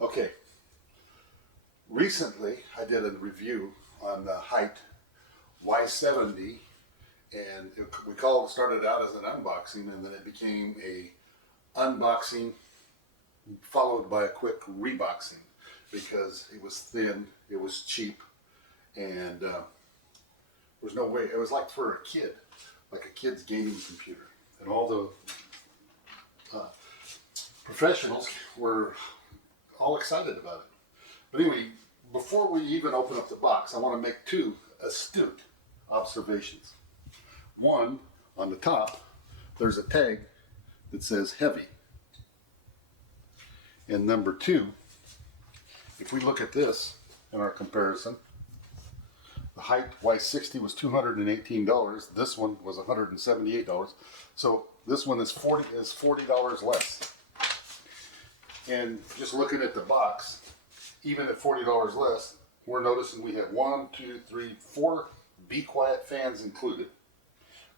Okay, recently I did a review on the height Y70, and started out as an unboxing, and then it became a unboxing followed by a quick reboxing because it was thin, it was cheap, and there was no way. It was like for a kid, like a kid's gaming computer, and all the professionals were all excited about it. But anyway, before we even open up the box, I want to make two astute observations. One, on the top, there's a tag that says heavy. And number two, if we look at this in our comparison, the height Y60 was $218. This one was $178. So this one is $40 less. And just looking at the box, even at $40 less, we're noticing we have 4 Be Quiet fans included.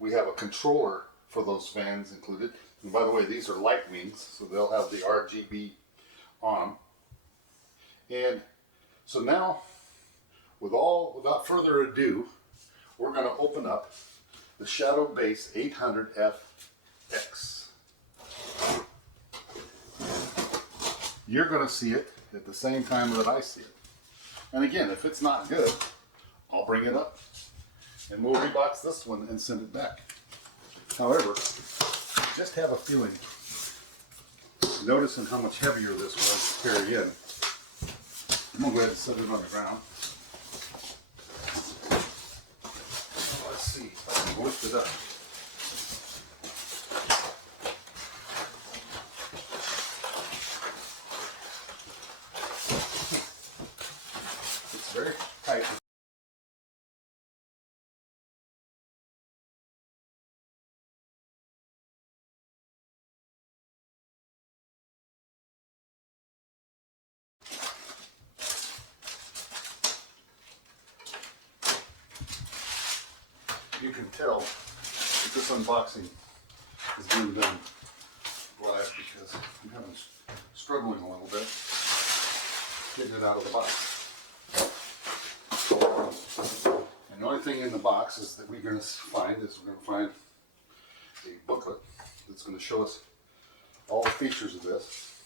We have a controller for those fans included. And by the way, these are light wings, so they'll have the RGB on. And so now, without further ado, we're going to open up the Shadow Base 800FX. You're going to see it at the same time that I see it. And again, if it's not good, I'll bring it up and we'll rebox this one and send it back. However, just have a feeling, noticing how much heavier this was to carry in. I'm going to go ahead and set it on the ground. Let's see if I can lift it up. It's very tight. You can tell that this unboxing is being done live because I'm having struggling a little bit getting it out of the box. And the only thing in the box is that we're going to find a booklet that's going to show us all the features of this.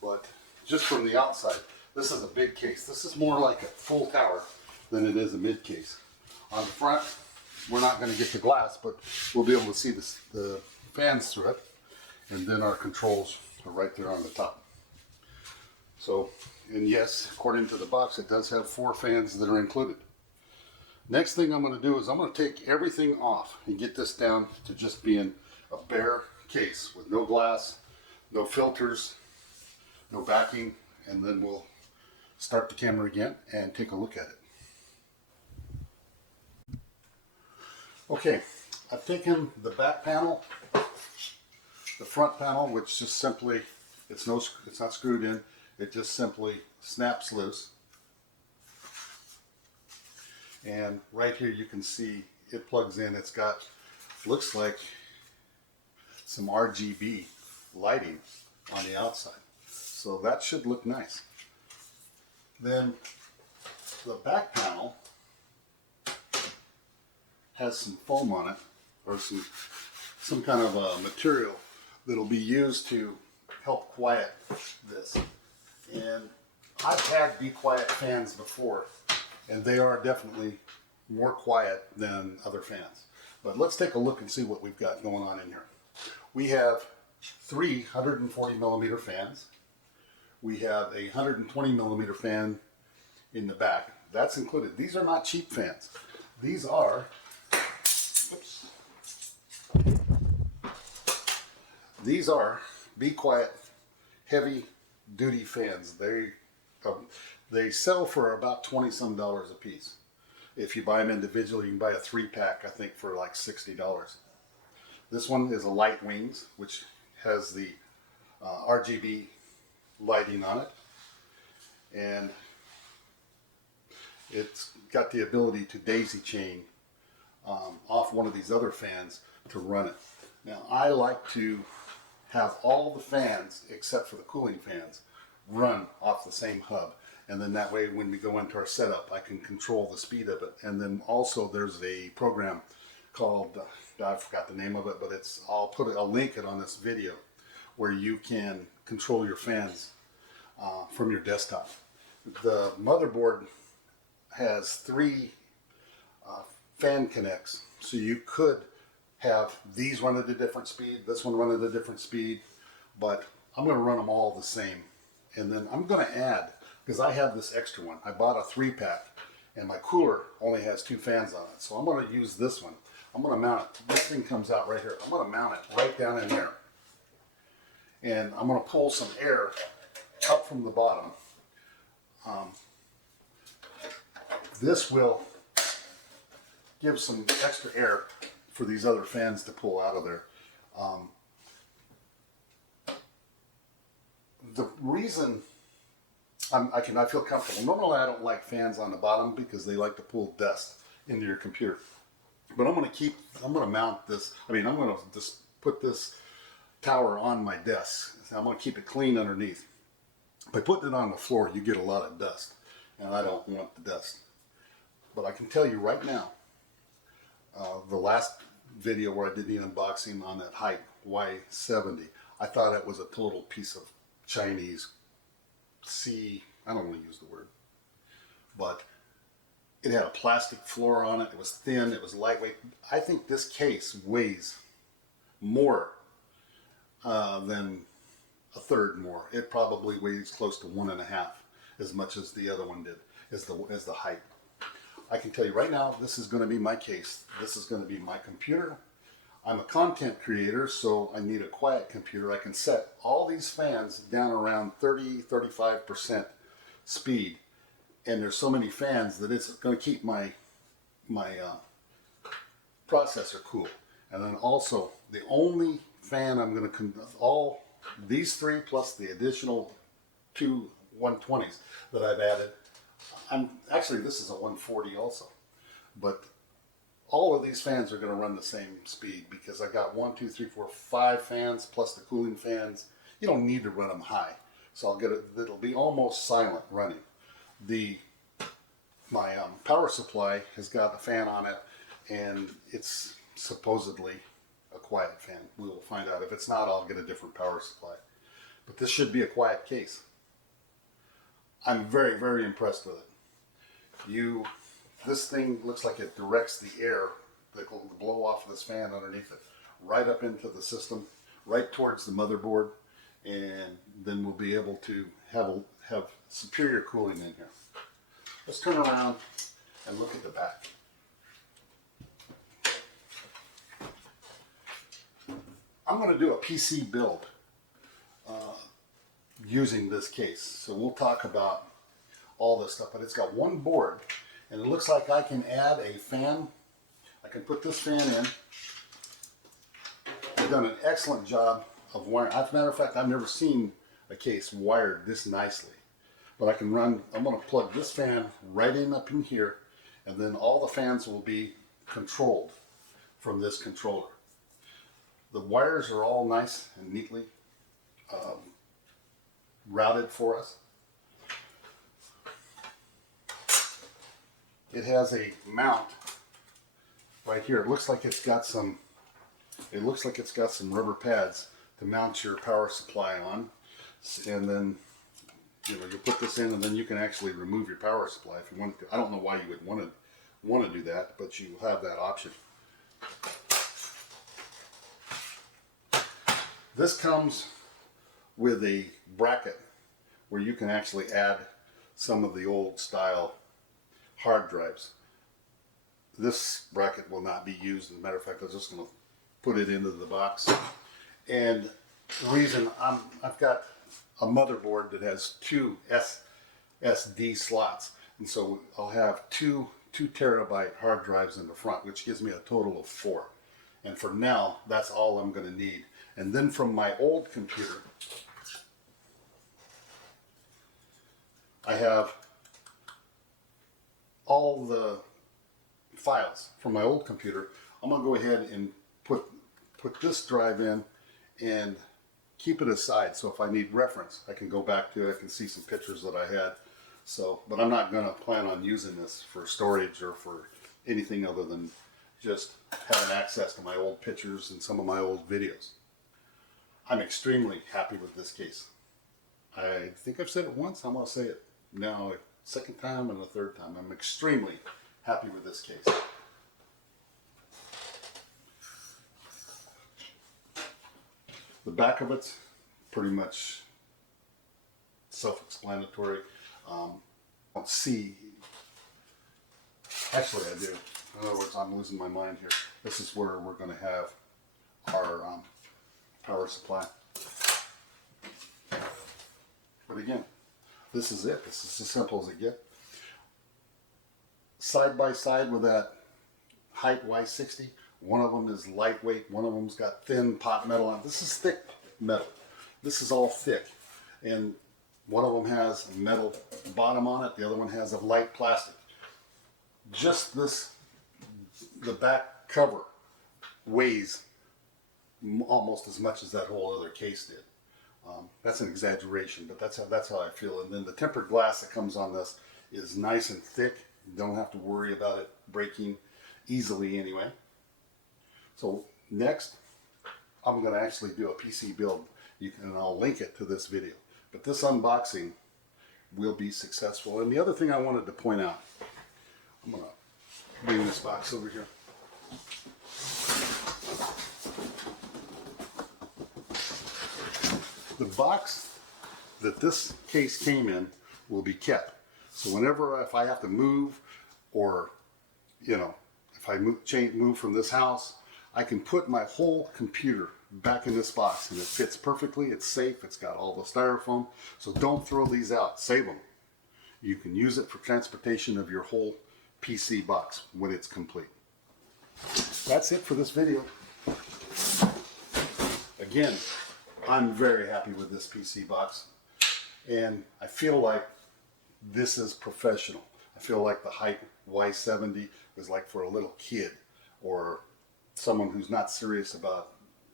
But just from the outside, this is a big case. This is more like a full tower than it is a mid case. On the front, we're not going to get the glass, but we'll be able to see the fans through it. And then our controls are right there on the top. So, and yes, according to the box, it does have 4 fans that are included. Next thing I'm going to do is I'm going to take everything off and get this down to just being a bare case with no glass, no filters, no backing, and then we'll start the camera again and take a look at it. Okay, I've taken the back panel, the front panel, which just simply, it's not screwed in, it just simply snaps loose. And right here you can see it plugs in. It's got, looks like some RGB lighting on the outside. So that should look nice. Then the back panel has some foam on it, or some kind of a material that'll be used to help quiet this. And I've had Be Quiet fans before, and they are definitely more quiet than other fans. But let's take a look and see what we've got going on in here. We have 3 140 millimeter fans. We have a 120 millimeter fan in the back. That's included. These are not cheap fans. These are, oops. These are Be Quiet heavy duty fans. They sell for about $20-some a piece. If you buy them individually, you can buy a 3-pack, I think, for like $60. This one is a light wings, which has the RGB lighting on it, and it's got the ability to daisy chain off one of these other fans to run it. Now, I like to have all the fans, except for the cooling fans, run off the same hub. And then that way, when we go into our setup, I can control the speed of it. And then also there's a program called, I forgot the name of it, but I'll link it on this video, where you can control your fans from your desktop. The motherboard has 3 fan connects, so you could have these run at a different speed, this one run at a different speed, but I'm going to run them all the same. And then I'm going to add, because I have this extra one, I bought a 3-pack, and my cooler only has 2 fans on it, so I'm going to use this one. I'm going to mount it. This thing comes out right here. I'm going to mount it right down in there, and I'm going to pull some air up from the bottom. This will give some extra air for these other fans to pull out of there. The reason I feel comfortable. Normally I don't like fans on the bottom because they like to pull dust into your computer. But I'm going to mount this. I'm going to just put this tower on my desk. I'm going to keep it clean underneath. By putting it on the floor, you get a lot of dust, and I don't want the dust. But I can tell you right now, the last video where I did the unboxing on that height Y70, I thought it was a total piece of Chinese I don't want to use the word, but it had a plastic floor on it. It was thin, it was lightweight. I think this case weighs more than a third more. It probably weighs close to 1.5 as much as the other one did, as the height. I can tell you right now, this is going to be my case. This is going to be my computer. I'm a content creator, so I need a quiet computer. I can set all these fans down around 30-35% speed, and there's so many fans that it's going to keep my processor cool. And then also, the only fan I'm going to all these 3 plus the additional 2 120s that I've added. Actually, this is a 140 also, but all of these fans are going to run the same speed because I got 1, 2, 3, 4, 5 fans plus the cooling fans. You don't need to run them high, so I'll get it. It'll be almost silent running. My power supply has got a fan on it, and it's supposedly a quiet fan. We will find out. If it's not, I'll get a different power supply. But this should be a quiet case. I'm very, very impressed with it. This thing looks like it directs the air that will blow off of this fan underneath it right up into the system, right towards the motherboard, and then we'll be able to have superior cooling in here. Let's turn around and look at the back. I'm going to do a PC build using this case, so we'll talk about all this stuff, but it's got one board, and it looks like I can add a fan. I can put this fan in. I've done an excellent job of wiring. As a matter of fact, I've never seen a case wired this nicely. But I can I'm going to plug this fan right in up in here, and then all the fans will be controlled from this controller. The wires are all nice and neatly routed for us. It has a mount right here. It looks like it's got some rubber pads to mount your power supply on, and then you put this in, and then you can actually remove your power supply if you want to. I don't know why you would want to do that, but you have that option. This comes with a bracket where you can actually add some of the old style hard drives. This bracket will not be used. As a matter of fact, I'm just going to put it into the box. And the reason I've got a motherboard that has 2 SSD slots, and so I'll have two 2-terabyte hard drives in the front, which gives me a total of 4. And for now, that's all I'm going to need. And then from my old computer, I have all the files from my old computer. I'm going to go ahead and put this drive in and keep it aside. So if I need reference, I can go back to it. I can see some pictures that I had. So, but I'm not going to plan on using this for storage or for anything other than just having access to my old pictures and some of my old videos. I'm extremely happy with this case. I think I've said it once. I'm going to say it now a second time and a third time. I'm extremely happy with this case. The back of it's pretty much self-explanatory. I don't see, actually I do. In other words, I'm losing my mind here. This is where we're going to have our power supply. But again, this is it. This is as simple as it gets. Side by side with that height Y60, one of them is lightweight, one of them's got thin pot metal on it. This is thick metal. This is all thick. And one of them has a metal bottom on it, the other one has a light plastic. Just this, the back cover weighs almost as much as that whole other case did. That's an exaggeration, but that's how I feel. And then the tempered glass that comes on this is nice and thick. You don't have to worry about it breaking easily anyway. So next, I'm going to actually do a PC build. And I'll link it to this video. But this unboxing will be successful. And the other thing I wanted to point out, I'm going to bring this box over here. The box that this case came in will be kept. So whenever, if I have to move, or if I move from this house, I can put my whole computer back in this box, and it fits perfectly. It's safe. It's got all the styrofoam. So don't throw these out. Save them. You can use it for transportation of your whole PC box when it's complete. That's it for this video. Again, I'm very happy with this PC box, and I feel like this is professional. I feel like the height Y70 was like for a little kid or someone who's not serious about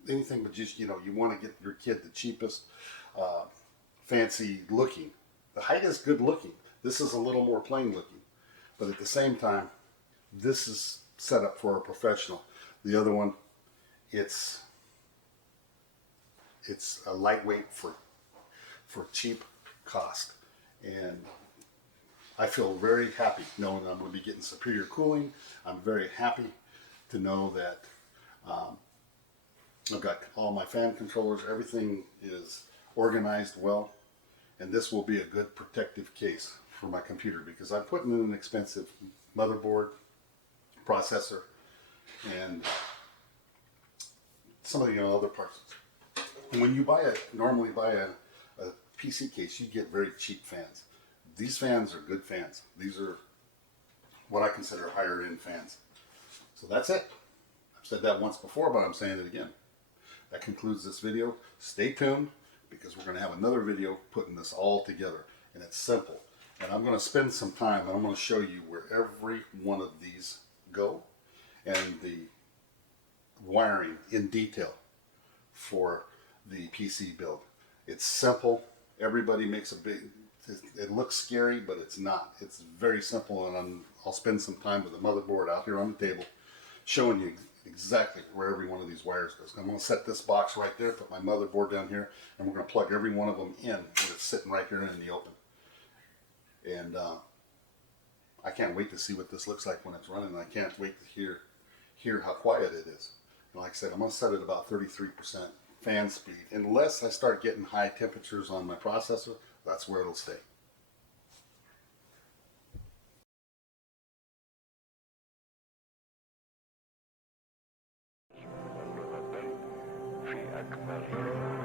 anything but just, you want to get your kid the cheapest, fancy looking. The height is good looking. This is a little more plain looking, but at the same time, this is set up for a professional. The other one, it's a lightweight for cheap cost, and I feel very happy knowing that I'm going to be getting superior cooling. I'm very happy to know that I've got all my fan controllers. Everything is organized well, and this will be a good protective case for my computer because I'm putting in an expensive motherboard, processor, and some of the other parts. And when you normally buy a PC case, you get very cheap fans. These fans are good fans. These are what I consider higher end fans. So that's it. I've said that once before, but I'm saying it again. That concludes this video. Stay tuned because we're going to have another video putting this all together. And it's simple. And I'm going to spend some time and I'm going to show you where every one of these go and the wiring in detail for the PC build. It's simple. Everybody makes a big, it looks scary, but it's not. It's very simple, and I'll spend some time with the motherboard out here on the table showing you exactly where every one of these wires goes. I'm going to set this box right there, put my motherboard down here, and we're going to plug every one of them in when it's sitting right here in the open. And I can't wait to see what this looks like when it's running. I can't wait to hear how quiet it is. And like I said, I'm going to set it about 33% fan speed. Unless I start getting high temperatures on my processor, that's where it'll stay. في أكبر